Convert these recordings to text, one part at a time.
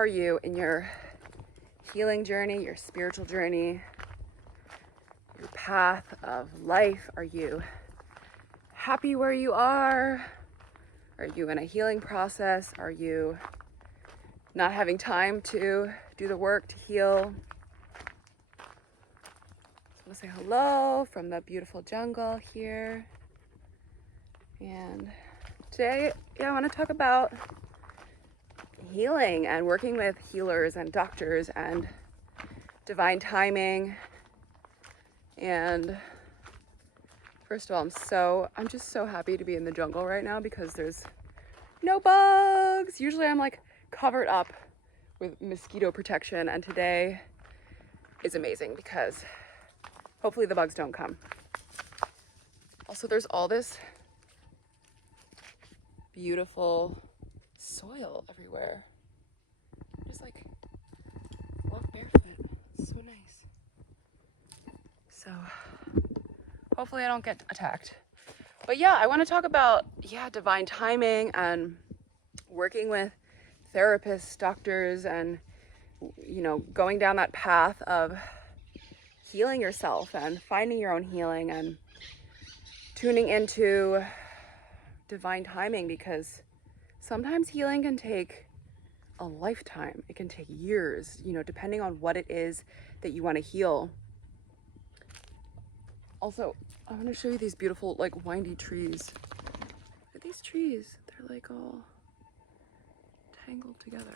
Are you in your healing journey, your spiritual journey, your path of life? Are you happy where you are? Are you in a healing process? Are you not having time to do the work to heal? I want to say hello from the beautiful jungle here. And today, I want to talk about healing and working with healers and doctors and divine timing. And first of all, I'm just so happy to be in the jungle right now because there's no bugs. Usually I'm like covered up with mosquito protection, and today is amazing because hopefully the bugs don't come. Also, there's all this beautiful soil everywhere. Just like walk barefoot. It's so nice. So hopefully I don't get attacked. But yeah, I want to talk about divine timing and working with therapists, doctors, and going down that path of healing yourself and finding your own healing and tuning into divine timing, because sometimes healing can take a lifetime. It can take years, depending on what it is that you want to heal. Also, I want to show you these beautiful, like, windy trees. Look at these trees. They're like all tangled together.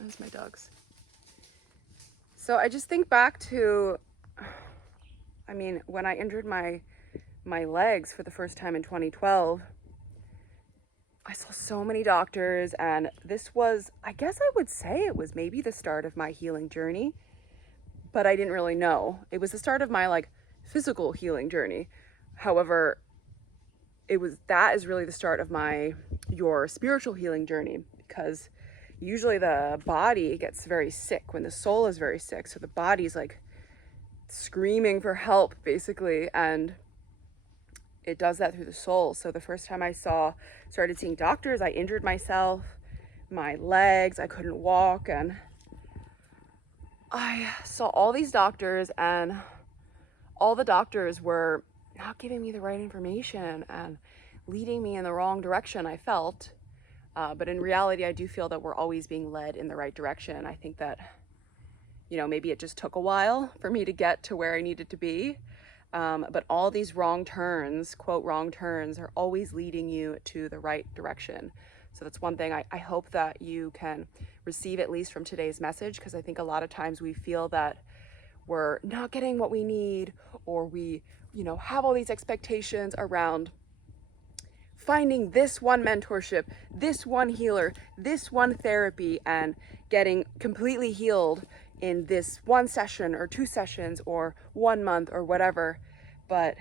Those are my dogs. So I just think back to, when I injured my legs for the first time in 2012, I saw so many doctors, and this was, I guess I would say it was maybe the start of my healing journey, but I didn't really know. It was the start of my physical healing journey. However, that is really the start of your spiritual healing journey, because usually the body gets very sick when the soul is very sick. So the body's like screaming for help basically, and it does that through the soul. So the first time I started seeing doctors, I injured myself, my legs, I couldn't walk, and I saw all these doctors, and all the doctors were not giving me the right information and leading me in the wrong direction, I felt. But in reality, I do feel that we're always being led in the right direction. I think that, maybe it just took a while for me to get to where I needed to be. But all these wrong turns, quote, wrong turns, are always leading you to the right direction. So that's one thing I hope that you can receive, at least from today's message, because I think a lot of times we feel that we're not getting what we need, or we, have all these expectations around finding this one mentorship, this one healer, this one therapy, and getting completely healed in this one session or 2 sessions or 1 month or whatever. But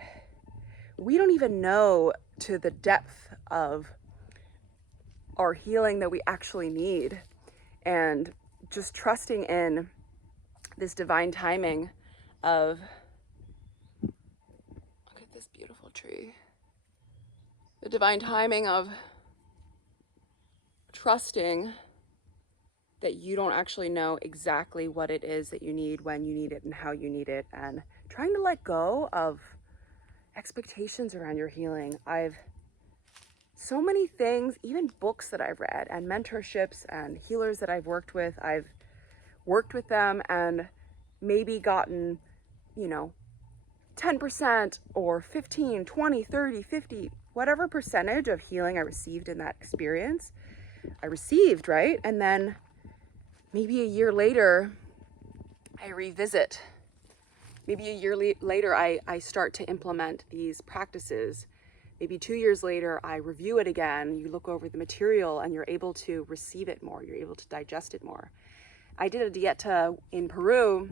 we don't even know to the depth of our healing that we actually need. And just trusting in this divine timing of, look at this beautiful tree. The divine timing of trusting that you don't actually know exactly what it is that you need, when you need it, and how you need it, and trying to let go of expectations around your healing. So many things, even books that I've read and mentorships and healers that I've worked with them and maybe gotten, 10% or 15, 20, 30, 50, whatever percentage of healing I received in that experience, right? And then maybe a year later, I revisit. Maybe a year later, I start to implement these practices. Maybe 2 years later, I review it again. You look over the material and you're able to receive it more. You're able to digest it more. I did a dieta in Peru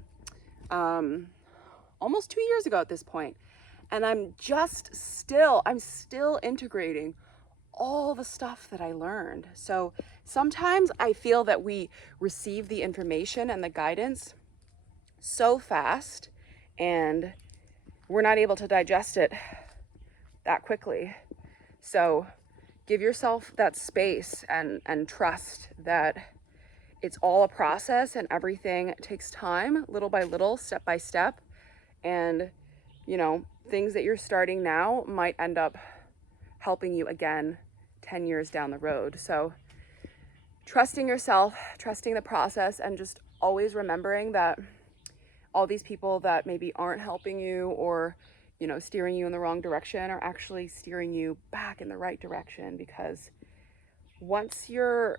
almost 2 years ago at this point. And I'm still integrating all the stuff that I learned. So sometimes I feel that we receive the information and the guidance so fast, and we're not able to digest it that quickly. So give yourself that space and trust that it's all a process and everything takes time, little by little, step by step. And, you know, things that you're starting now might end up helping you again 10 years down the road. So trusting yourself, trusting the process, and just always remembering that all these people that maybe aren't helping you or, you know, steering you in the wrong direction are actually steering you back in the right direction. Because once you're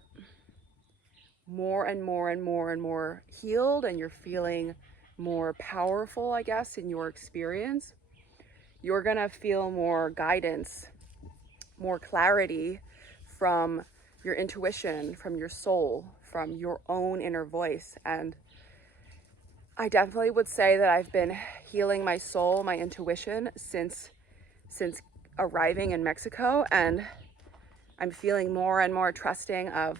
more and more and more and more healed and you're feeling more powerful, I guess, in your experience, you're gonna feel more guidance, more clarity from your intuition, from your soul, from your own inner voice. And I definitely would say that I've been healing my soul, my intuition since arriving in Mexico, and I'm feeling more and more trusting of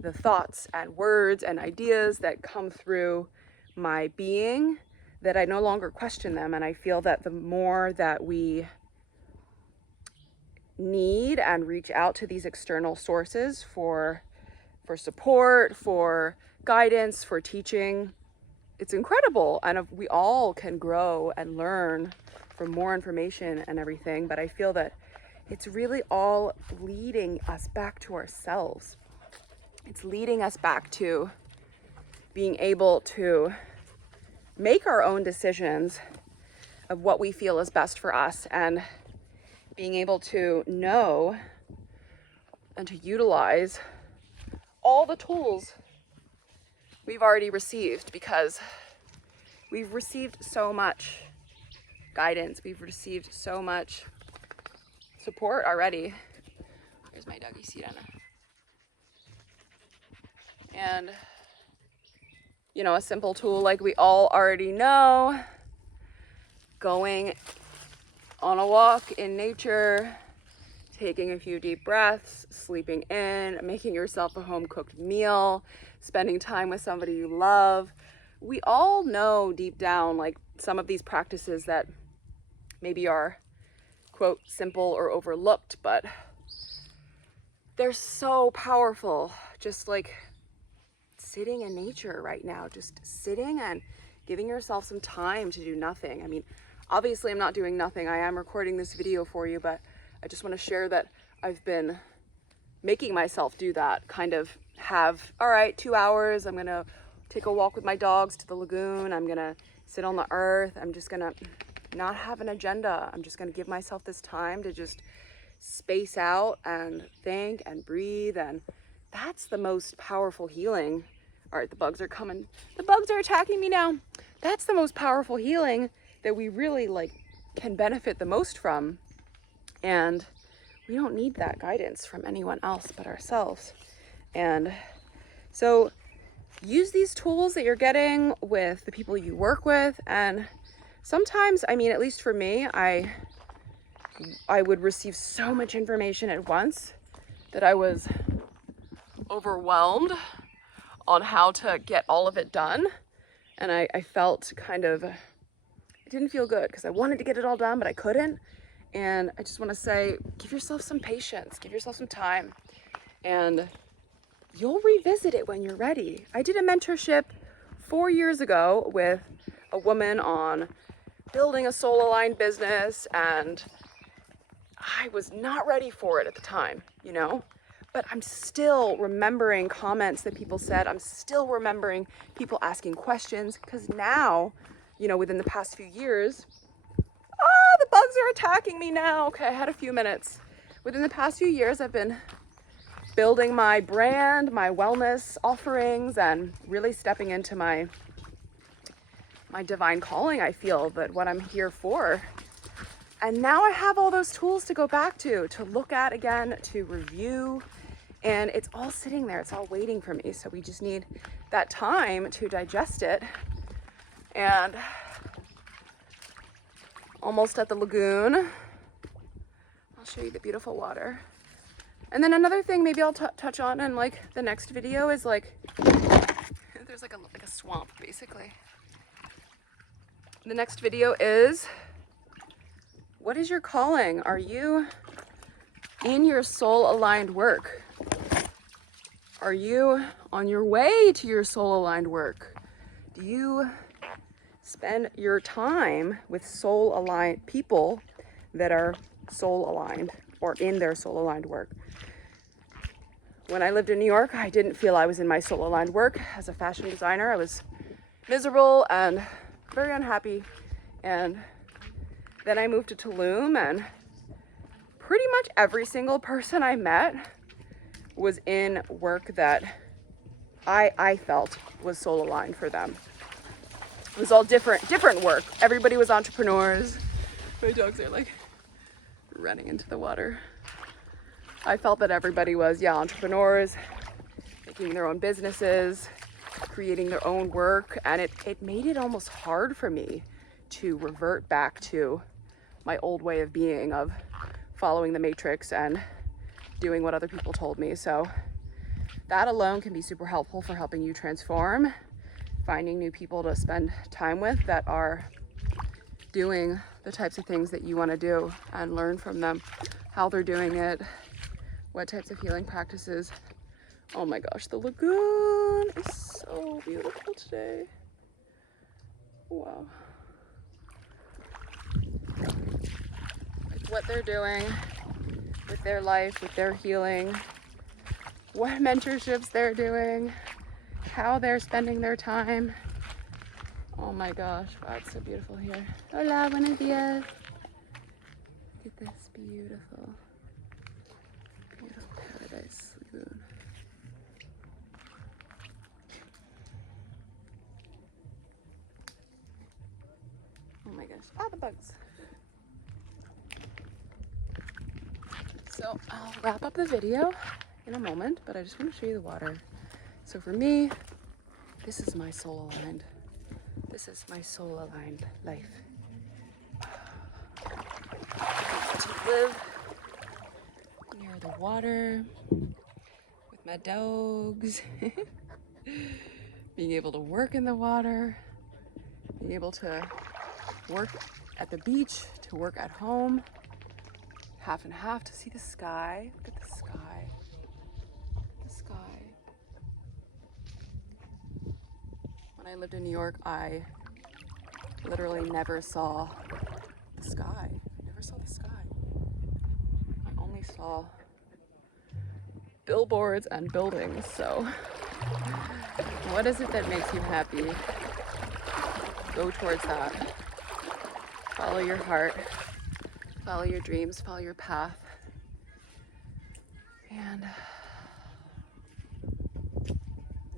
the thoughts and words and ideas that come through my being, that I no longer question them. And I feel that the more that we need and reach out to these external sources for support, for guidance, for teaching, it's incredible. And we all can grow and learn from more information and everything. But I feel that it's really all leading us back to ourselves. It's leading us back to being able to make our own decisions of what we feel is best for us, and being able to know and to utilize all the tools we've already received, because we've received so much guidance, we've received so much support already. Here's my doggy Sirena. And, you know, a simple tool like we all already know, going on a walk in nature, taking a few deep breaths, sleeping in, making yourself a home-cooked meal, spending time with somebody you love. We all know deep down, like, some of these practices that maybe are, quote, simple or overlooked, but they're so powerful. Just like sitting in nature right now, just sitting and giving yourself some time to do nothing. I mean, obviously I'm not doing nothing. I am recording this video for you, but I just want to share that I've been making myself do that, kind of have, all right, 2 hours, I'm gonna take a walk with my dogs to the lagoon, I'm gonna sit on the earth, I'm just gonna not have an agenda, I'm just gonna give myself this time to just space out and think and breathe. And that's the most powerful healing. All right, the bugs are coming. The bugs are attacking me now. That's the most powerful healing that we really can benefit the most from. And we don't need that guidance from anyone else but ourselves. And so use these tools that you're getting with the people you work with. And sometimes, I mean, at least for me, I would receive so much information at once that I was overwhelmed on how to get all of it done. And I felt kind of, it didn't feel good because I wanted to get it all done, but I couldn't. And I just want to say, give yourself some patience, give yourself some time, and you'll revisit it when you're ready. I did a mentorship 4 years ago with a woman on building a soul-aligned business, and I was not ready for it at the time, you know? But I'm still remembering comments that people said. I'm still remembering people asking questions, because now, you know, within the past few years, the bugs are attacking me now. Okay, I had a few minutes. Within the past few years, I've been building my brand, my wellness offerings, and really stepping into my divine calling. I feel that what I'm here for. And now I have all those tools to go back to look at again, to review. And it's all sitting there. It's all waiting for me. So we just need that time to digest it. And almost at the lagoon. I'll show you the beautiful water. And then another thing maybe I'll touch on in the next video is there's like a swamp basically. The next video is, what is your calling? Are you in your soul aligned work? Are you on your way to your soul-aligned work? Do you spend your time with soul-aligned people that are soul-aligned or in their soul-aligned work? When I lived in New York, I didn't feel I was in my soul-aligned work. As a fashion designer, I was miserable and very unhappy. And then I moved to Tulum, and pretty much every single person I met was in work that I felt was soul-aligned for them. It was all different work. Everybody was entrepreneurs. My dogs are like running into the water. I felt that everybody was, entrepreneurs, making their own businesses, creating their own work, and it made it almost hard for me to revert back to my old way of being, of following the matrix and doing what other people told me. So that alone can be super helpful for helping you transform, finding new people to spend time with that are doing the types of things that you want to do, and learn from them, how they're doing it, what types of healing practices. Oh my gosh, the lagoon is so beautiful today. Wow. Like what they're doing with their life, with their healing, what mentorships they're doing, how they're spending their time. Oh my gosh, wow, it's so beautiful here. Hola, buenos días. Look at this beautiful paradise lagoon. Oh my gosh, the bugs. So I'll wrap up the video in a moment, but I just want to show you the water. So for me, this is my soul aligned. This is my soul aligned life. To live near the water with my dogs, being able to work in the water, being able to work at the beach, to work at home, half and half, to see the sky. Look at the sky. The sky. When I lived in New York, I literally never saw the sky. I never saw the sky. I only saw billboards and buildings. So what is it that makes you happy? Go towards that. Follow your heart. Follow your dreams. Follow your path. And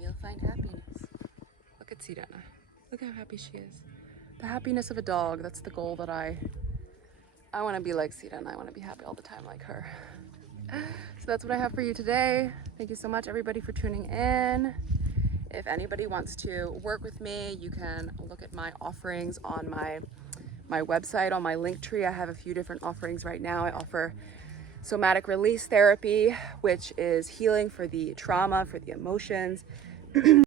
you'll find happiness. Look at Sirena. Look how happy she is. The happiness of a dog. That's the goal that I want to be like Sirena. I want to be happy all the time like her. So that's what I have for you today. Thank you so much, everybody, for tuning in. If anybody wants to work with me, you can look at my offerings on my website, on my link tree. I have a few different offerings right now. I offer somatic release therapy, which is healing for the trauma, for the emotions,